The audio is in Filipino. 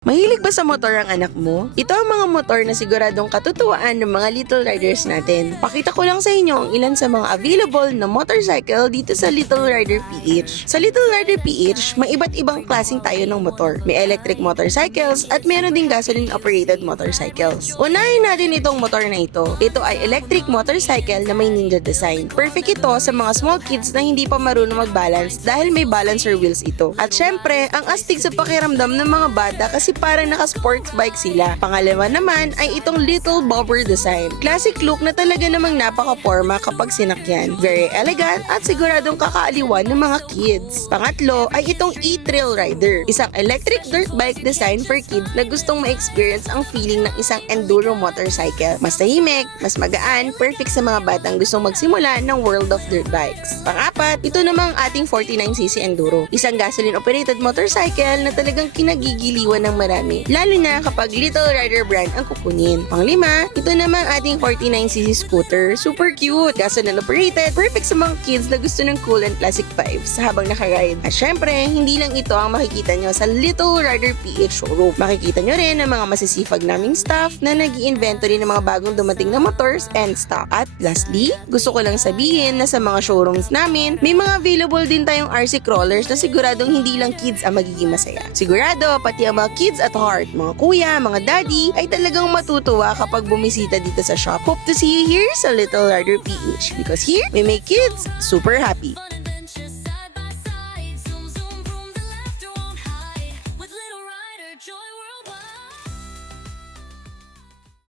Mahilig ba sa motor ang anak mo? Ito ang mga motor na siguradong katutuwaan ng mga Little Riders natin. Pakita ko lang sa inyo ang ilan sa mga available na motorcycle dito sa Little Rider PH. Sa Little Rider PH, may iba't ibang klaseng tayo ng motor. May electric motorcycles at meron ding gasoline-operated motorcycles. Unahin natin itong motor na ito. Ito ay electric motorcycle na may ninja design. Perfect ito sa mga small kids na hindi pa marunong mag-balance dahil may balancer wheels ito. At syempre, ang astig sa pakiramdam ng mga bata kasi parang naka-sports bike sila. Pangalawa naman ay itong little bobber design. Classic look na talaga namang napaka-forma kapag sinakyan. Very elegant at siguradong kakaaliwan ng mga kids. Pangatlo ay itong e-trail rider. Isang electric dirt bike design for kids na gustong ma-experience ang feeling ng isang enduro motorcycle. Mas tahimik, mas magaan, perfect sa mga batang gustong magsimula ng world of dirt bikes. Pangapat, ito namang ating 49cc enduro. Isang gasoline-operated motorcycle na talagang kinagigiliwan ng marami, lalo na kapag Little Rider brand ang kukunin. Panglima, ito naman ating 49cc scooter. Super cute, gasoline operated, perfect sa mga kids na gusto ng cool and classic vibes habang nakaride. At syempre, hindi lang ito ang makikita nyo sa Little Rider PH showroom. Makikita nyo rin ang mga masisipag naming staff na nag-i-inventory ng mga bagong dumating na motors and stock. At lastly, gusto ko lang sabihin na sa mga showrooms namin, may mga available din tayong RC crawlers na siguradong hindi lang kids ang magiging masaya. Sigurado, pati ang mga kids at heart, mga kuya, mga daddy, ay talagang matutuwa kapag bumisita dito sa shop. Hope to see you here sa Little Rider PH because here, we make kids super happy.